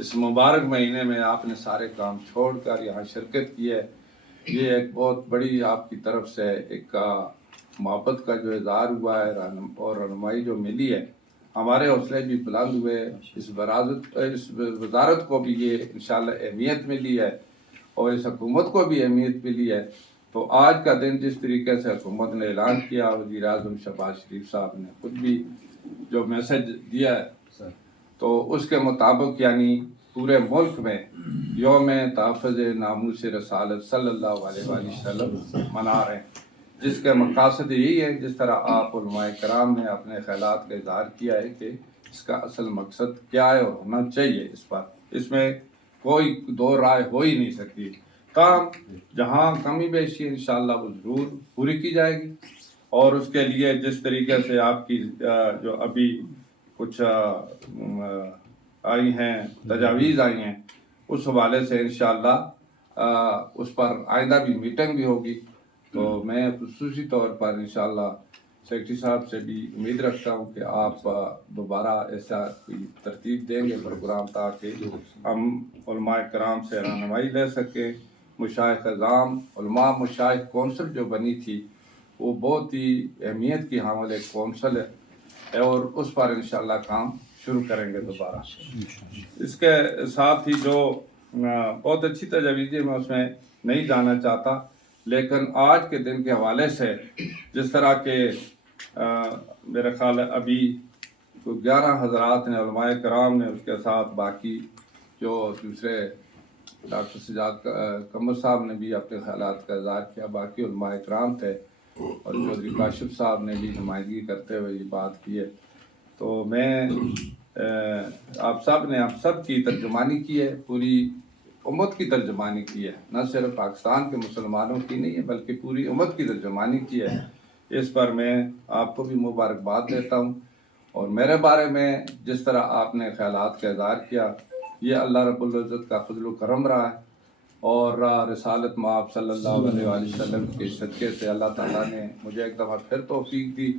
اس مبارک مہینے میں آپ نے سارے کام چھوڑ کر یہاں شرکت کی ہے، یہ ایک بہت بڑی آپ کی طرف سے ایک محبت کا جو اظہار ہوا ہے اور رہنمائی جو ملی ہے، ہمارے حوصلے بھی بلند ہوئے، اس وزارت کو بھی یہ انشاءاللہ اہمیت ملی ہے اور اس حکومت کو بھی اہمیت ملی ہے۔ تو آج کا دن جس طریقے سے حکومت نے اعلان کیا، وزیر اعظم شہباز شریف صاحب نے خود بھی جو میسج دیا ہے، تو اس کے مطابق یعنی پورے ملک میں یوم تحفظ ناموس رسالت صلی اللہ علیہ وآلہ وسلم منا رہے ہیں، جس کے مقاصد یہی ہے، جس طرح آپ علماء کرام نے اپنے خیالات کا اظہار کیا ہے کہ اس کا اصل مقصد کیا ہے اور ہونا چاہیے، اس میں کوئی دو رائے ہو ہی نہیں سکتی۔ کام جہاں کمی بیشی انشاءاللہ وہ ضرور پوری کی جائے گی، اور اس کے لیے جس طریقے سے آپ کی جو ابھی کچھ آئی ہیں تجاویز آئی ہیں، اس حوالے سے انشاءاللہ اس پر آئندہ بھی میٹنگ بھی ہوگی۔ تو میں خصوصی طور پر انشاءاللہ سیکرٹری صاحب سے بھی امید رکھتا ہوں کہ آپ دوبارہ ایسا کوئی ترتیب دیں گے پروگرام، تاکہ ہم علماء کرام سے رہنمائی لے سکیں۔ مشائخ اعظام علماء مشائخ کونسل جو بنی تھی، وہ بہت ہی اہمیت کی حامل ایک کونسل ہے، اور اس پر انشاءاللہ کام شروع کریں گے دوبارہ۔ اس کے ساتھ ہی جو بہت اچھی تجاویز میں اس میں نہیں جانا چاہتا، لیکن آج کے دن کے حوالے سے جس طرح کہ میرا خیال ہے ابھی 11 حضرات نے علماء کرام نے، اس کے ساتھ باقی جو دوسرے ڈاکٹر سجاد قمر صاحب نے بھی اپنے خیالات کا اظہار کیا، باقی علماء کرام تھے، اور چودھری کاشف صاحب نے بھی نمائندگی کرتے ہوئے یہ بات کی ہے۔ تو میں آپ سب کی ترجمانی کی ہے، پوری امت کی ترجمانی کی ہے، نہ صرف پاکستان کے مسلمانوں کی نہیں ہے بلکہ پوری امت کی ترجمانی کی ہے۔ اس پر میں آپ کو بھی مبارکباد دیتا ہوں، اور میرے بارے میں جس طرح آپ نے خیالات کا اظہار کیا، یہ اللہ رب العزت کا فضل و کرم رہا ہے، اور رسالت مآب صلی اللہ علیہ وآلہ وسلم کے صدقے سے اللہ تعالیٰ نے مجھے ایک دفعہ پھر توفیق دی۔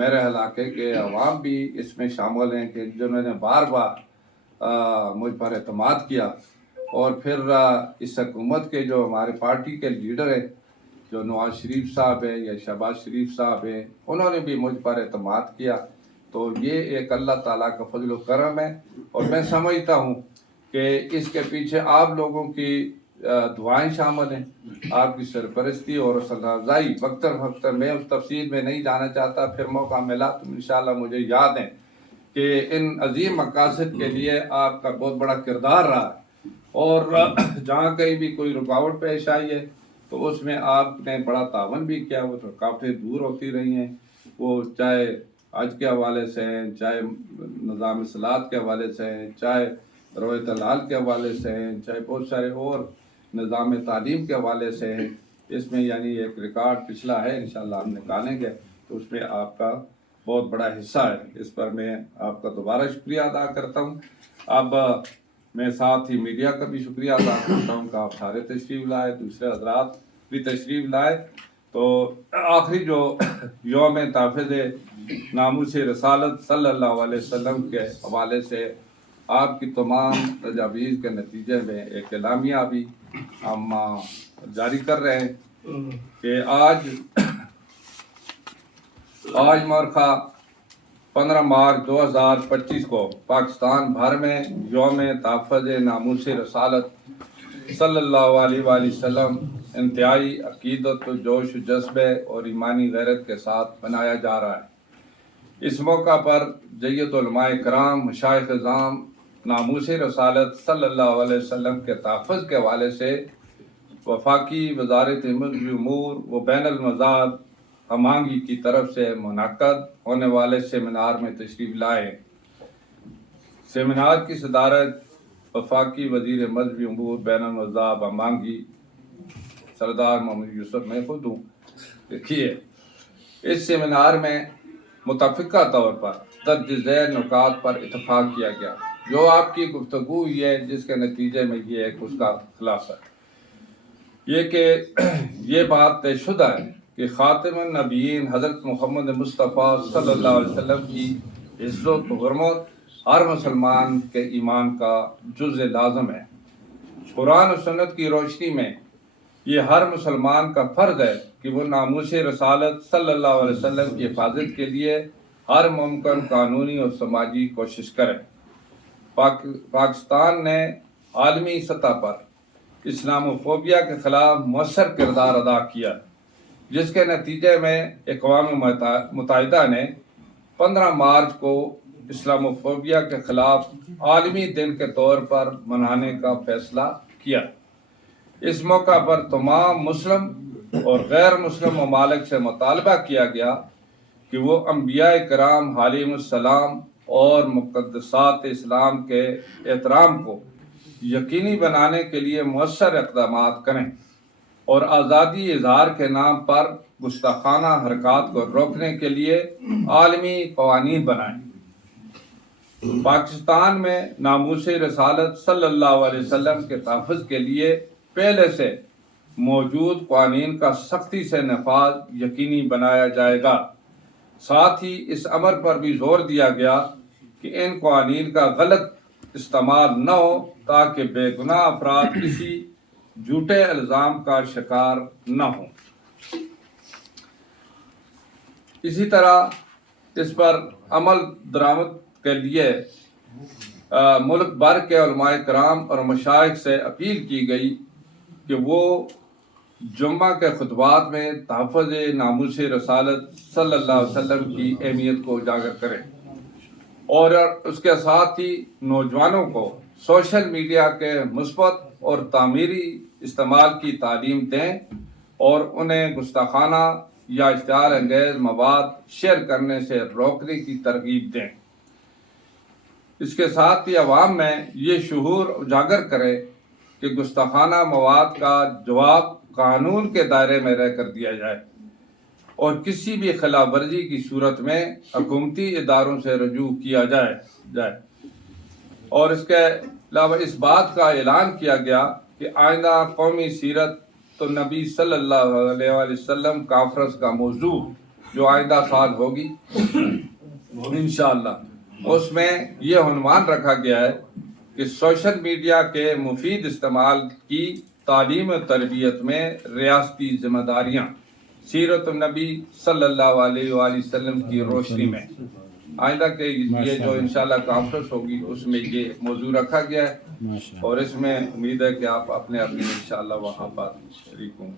میرے علاقے کے عوام بھی اس میں شامل ہیں کہ جنہوں نے بار بار مجھ پر اعتماد کیا، اور پھر اس حکومت کے جو ہمارے پارٹی کے لیڈر ہیں، جو نواز شریف صاحب ہیں یا شہباز شریف صاحب ہیں، انہوں نے بھی مجھ پر اعتماد کیا۔ تو یہ ایک اللہ تعالیٰ کا فضل و کرم ہے، اور میں سمجھتا ہوں کہ اس کے پیچھے آپ لوگوں کی دعائیں شامل ہیں، آپ کی سرپرستی اور حوصلہ افزائی۔ وقتاً میں اس تفصیل میں نہیں جانا چاہتا، پھر موقع ملا تو انشاءاللہ مجھے یاد ہے کہ ان عظیم مقاصد کے لیے آپ کا بہت بڑا کردار رہا ہے، اور جہاں کہیں بھی کوئی رکاوٹ پیش آئی ہے تو اس میں آپ نے بڑا تعاون بھی کیا، وہ رکاوٹیں دور ہوتی رہی ہیں، وہ چاہے حج کے حوالے سے ہیں، چاہے نظام صلاحات کے حوالے سے ہیں، چاہے رویت الحال کے حوالے سے ہیں، چاہے بہت سارے اور نظام تعلیم کے حوالے سے ہیں۔ اس میں یعنی ایک ریکارڈ پچھلا ہے، انشاءاللہ ہم نکالیں گے، تو اس میں آپ کا بہت بڑا حصہ ہے۔ اس پر میں آپ کا دوبارہ شکریہ ادا کرتا ہوں۔ اب میں ساتھ ہی میڈیا کا بھی شکریہ ادا کرتا ہوں کہ آپ سارے تشریف لائے، دوسرے حضرات بھی تشریف لائے۔ تو آخری جو یوم تحفظ ناموس رسالت صلی اللہ علیہ وسلم کے حوالے سے آپ کی تمام تجاویز کے نتیجے میں ایک اعلامیہ بھی ہم جاری کر رہے ہیں کہ آج مورخہ 15 مارچ 2025 کو پاکستان بھر میں یوم تحفظ ناموس رسالت صلی اللہ علیہ وآلہ وسلم انتہائی عقیدت و جوش و جذبے اور ایمانی غیرت کے ساتھ منایا جا رہا ہے۔ اس موقع پر جیت علماء کرام، مشائخ اعظام ناموس رسالت صلی اللہ علیہ وسلم کے تحفظ کے حوالے سے وفاقی وزارت مذہبی امور و بین المذاہب ہمانگی کی طرف سے منعقد ہونے والے سیمینار میں تشریف لائے۔ سیمینار کی صدارت وفاقی وزیر مذہبی امور بین المذاہب ہمانگی سردار محمد یوسف میں خود ہوں۔ دیکھیے، اس سیمینار میں متفقہ طور پر درج ذیل نکات پر اتفاق کیا گیا، جو آپ کی گفتگو ہوئی ہے، جس کے نتیجے میں یہ ایک اس کا خلاصہ ہے، یہ کہ یہ بات طے شدہ ہے کہ خاتم النبیین حضرت محمد مصطفیٰ صلی اللہ علیہ وسلم کی عزت و حرمت ہر مسلمان کے ایمان کا جز لازم ہے۔ قرآن و سنت کی روشنی میں یہ ہر مسلمان کا فرض ہے کہ وہ ناموس رسالت صلی اللہ علیہ وسلم کی حفاظت کے لیے ہر ممکن قانونی اور سماجی کوشش کرے۔ پاکستان نے عالمی سطح پر اسلاموفوبیا کے خلاف مؤثر کردار ادا کیا، جس کے نتیجے میں اقوام متحدہ نے 15 مارچ کو اسلاموفوبیا کے خلاف عالمی دن کے طور پر منانے کا فیصلہ کیا۔ اس موقع پر تمام مسلم اور غیر مسلم ممالک سے مطالبہ کیا گیا کہ وہ انبیاء کرام علیہم السلام اور مقدسات اسلام کے احترام کو یقینی بنانے کے لیے مؤثر اقدامات کریں اور آزادی اظہار کے نام پر گستاخانہ حرکات کو روکنے کے لیے عالمی قوانین بنائیں۔ پاکستان میں ناموس رسالت صلی اللہ علیہ وسلم کے تحفظ کے لیے پہلے سے موجود قوانین کا سختی سے نفاذ یقینی بنایا جائے گا۔ ساتھ ہی اس امر پر بھی زور دیا گیا کہ ان قوانین کا غلط استعمال نہ ہو تاکہ بے گناہ افراد کسی جھوٹے الزام کا شکار نہ ہوں۔ اسی طرح اس پر عمل درآمد کے لیے ملک بھر کے علماء کرام اور مشائخ سے اپیل کی گئی کہ وہ جمعہ کے خطبات میں تحفظ ناموس رسالت صلی اللہ علیہ وسلم کی اہمیت کو اجاگر کریں اور اس کے ساتھ ہی نوجوانوں کو سوشل میڈیا کے مثبت اور تعمیری استعمال کی تعلیم دیں اور انہیں گستاخانہ یا اشتعال انگیز مواد شیئر کرنے سے روکنے کی ترغیب دیں۔ اس کے ساتھ ہی عوام میں یہ شعور اجاگر کرے کہ گستاخانہ مواد کا جواب قانون کے دائرے میں رہ کر دیا جائے اور کسی بھی خلاف ورزی کی صورت میں حکومتی اداروں سے رجوع کیا جائے اور اس کے علاوہ اس بات کا اعلان کیا گیا کہ آئندہ قومی سیرت تو نبی صلی اللہ علیہ وسلم کانفرنس کا موضوع جو آئندہ سال ہوگی انشاءاللہ، اس میں یہ عنوان رکھا گیا ہے کہ سوشل میڈیا کے مفید استعمال کی تعلیم و تربیت میں ریاستی ذمہ داریاں سیرت النبی صلی اللہ علیہ وآلہ وسلم کی روشنی میں۔ آئندہ کے یہ جو انشاءاللہ کانفرنس ہوگی اس میں یہ موضوع رکھا گیا ہے اور اس میں امید ہے کہ آپ اپنے انشاءاللہ وہاں پر شریک ہوں۔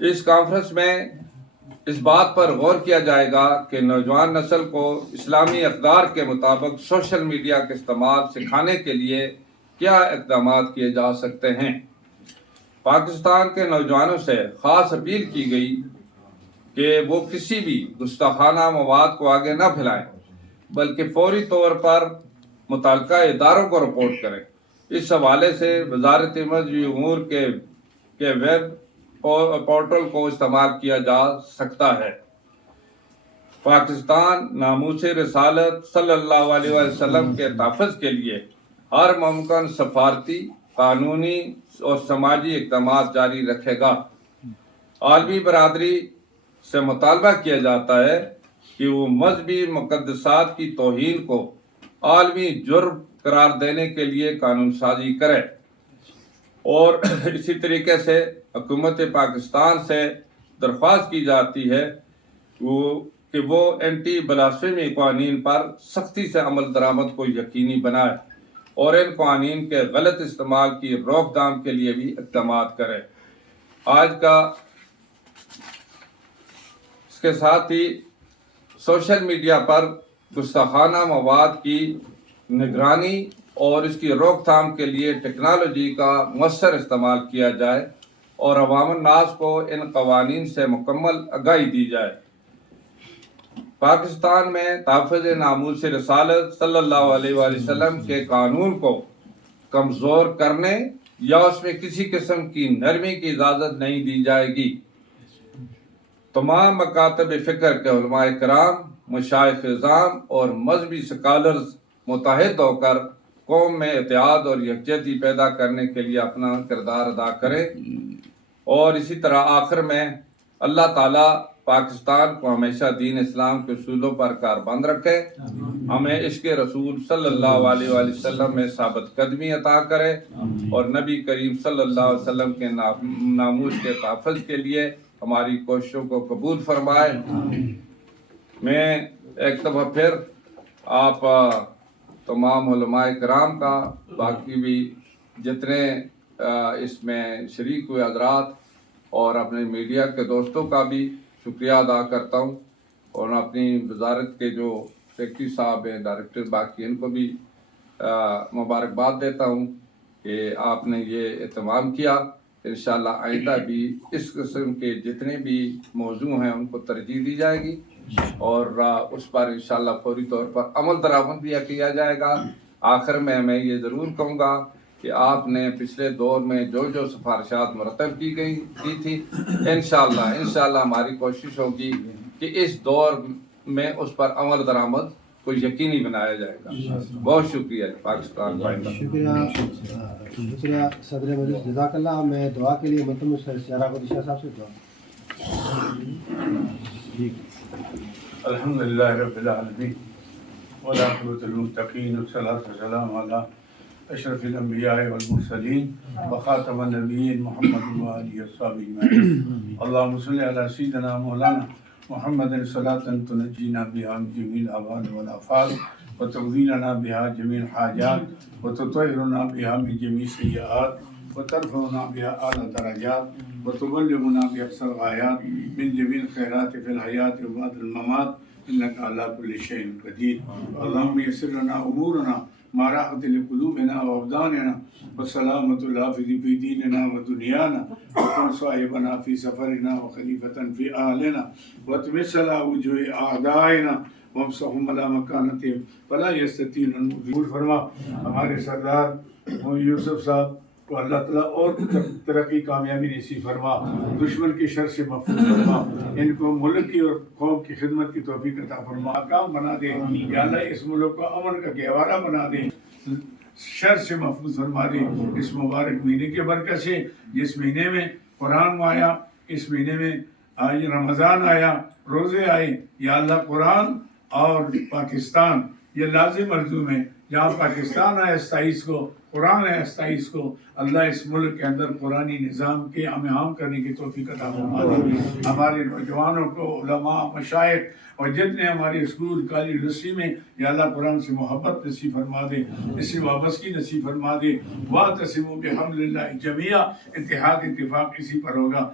اس کانفرنس میں اس بات پر غور کیا جائے گا کہ نوجوان نسل کو اسلامی اقدار کے مطابق سوشل میڈیا کے استعمال سکھانے کے لیے کیا اقدامات کیے جا سکتے ہیں۔ پاکستان کے نوجوانوں سے خاص اپیل کی گئی کہ وہ کسی بھی گستاخانہ مواد کو آگے نہ پھیلائیں بلکہ فوری طور پر متعلقہ اداروں کو رپورٹ کریں۔ اس حوالے سے وزارت مجموعی امور کے ویب پورٹل کو استعمال کیا جا سکتا ہے۔ پاکستان ناموس رسالت صلی اللہ علیہ وسلم کے تحفظ کے لیے ہر ممکن سفارتی، قانونی اور سماجی اقدامات جاری رکھے گا۔ عالمی برادری سے مطالبہ کیا جاتا ہے کہ وہ مذہبی مقدسات کی توہین کو عالمی جرم قرار دینے کے لیے قانون سازی کرے اور اسی طریقے سے حکومت پاکستان سے درخواست کی جاتی ہے کہ وہ اینٹی بلاسفیمی قوانین پر سختی سے عمل درآمد کو یقینی بنائے اور ان قوانین کے غلط استعمال کی روک تھام کے لیے بھی اقدامات کرے۔ آج کا اس کے ساتھ ہی سوشل میڈیا پر گستاخانہ مواد کی نگرانی اور اس کی روک تھام کے لیے ٹیکنالوجی کا مؤثر استعمال کیا جائے اور عوام الناس کو ان قوانین سے مکمل آگاہی دی جائے۔ پاکستان میں تحفظ ناموس رسالت صلی اللہ علیہ وآلہ وسلم کے قانون کو کمزور کرنے یا اس میں کسی قسم کی نرمی کی اجازت نہیں دی جائے گی۔ تمام مکاتب فکر کے علماء کرام، مشائخ اعظام اور مذہبی سکالرز متحد ہو کر قوم میں اتحاد اور یکجہتی پیدا کرنے کے لیے اپنا کردار ادا کریں اور اسی طرح آخر میں اللہ تعالیٰ پاکستان کو ہمیشہ دین اسلام کے اصولوں پر کاربند رکھے، ہمیں عشق رسول صلی اللہ علیہ وآلہ وسلم میں ثابت قدمی عطا کرے، اور نبی کریم صلی اللہ علیہ وسلم کے ناموس کے تحفظ کے لیے ہماری کوششوں کو قبول فرمائے۔ میں ایک دفعہ پھر آپ تمام علماء کرام کا، باقی بھی جتنے اس میں شریک ہوئے حضرات اور اپنے میڈیا کے دوستوں کا بھی شکریہ ادا کرتا ہوں، اور اپنی وزارت کے جو سیکرٹری صاحب ہیں، ڈائریکٹر، باقی ان کو بھی مبارکباد دیتا ہوں کہ آپ نے یہ اہتمام کیا۔ انشاءاللہ آئندہ بھی اس قسم کے جتنے بھی موضوع ہیں ان کو ترجیح دی جائے گی، اور اس پر انشاءاللہ فوری طور پر عمل درآمد بھی کیا جائے گا۔ آخر میں یہ ضرور کہوں گا کہ آپ نے پچھلے دور میں جو سفارشات مرتب کی تھی، انشاءاللہ ہماری کوشش ہوگی کہ اس دور میں اس پر عمل درآمد کو یقینی بنایا جائے گا۔ بہت شکریہ پاکستان پائندہ۔ شکریہ صدر مجلس، جزاک اللہ۔ میں دعا کے لیے ملتمس شہرا کو شاہ صاحب سے دعا۔ الحمدللہ رب العالمین والعاقبۃ للمتقین، والصلاۃ والسلام علی اشرف الانبیاء والمرسلین وخاتم النبیین محمد وآلہ وصحبہ اجمعین۔ اللہم صل علی سیدنا مولانا محمد صلاۃ تنجینا بہا من جمیع الاحوال والآفات وتقضی لنا بہا جمیع الحاجات وتطہرنا بہا من جمیع السیئات وترفعنا بها اعلی درجات وتبلغنا باقصى الغایات من جميع الخیرات فی الحیات وبعد الممات انک علی کل شیء قدیر۔ اللہم یسر لنا امورنا مع راحة لقلوبنا وابداننا وسلامة الحافظ في دیننا ودنیانا وکن صاحبنا فی سفرنا وخلیفة فی اہلنا واتمس علی وجوہ اعدائنا وامسحهم على مکانتهم فلا يستطيعون العبور۔ فرما ہمارے سردار یوسف صاحب کو اللہ تعالیٰ اور ترقی کامیابی نصیب فرما، دشمن کی شر سے محفوظ فرما، ان کو ملک کی اور قوم کی خدمت کی توفیق عطا فرما، کام بنا دے یا اللہ، اس ملک کو امن کا گہوارہ بنا دے، شر سے محفوظ فرما دے اس مبارک مہینے کے برکت سے، جس مہینے میں قرآن آیا، اس مہینے میں آج رمضان آیا، روزے آئے، یا اللہ قرآن اور پاکستان یہ لازم ملزوم ہے۔ جہاں پاکستان ہے 27 کو، قرآن ہے 27 کو، اللہ اس ملک کے اندر قرآنی نظام کے عام کرنے کی توفیق عطا فرما دے۔ ہمارے نوجوانوں کو، علماء، مشائخ اور جتنے ہمارے اسکول، کالج، یونیورسٹی میں، یا اللہ قرآن سے محبت نصیب فرما دے، اس سے وابستگی نصیب فرما دے۔ وَاعْتَصِمُوا بِحَبْلِ اللَّهِ جَمِيعًا، اتحاد اتفاق اسی پر ہوگا۔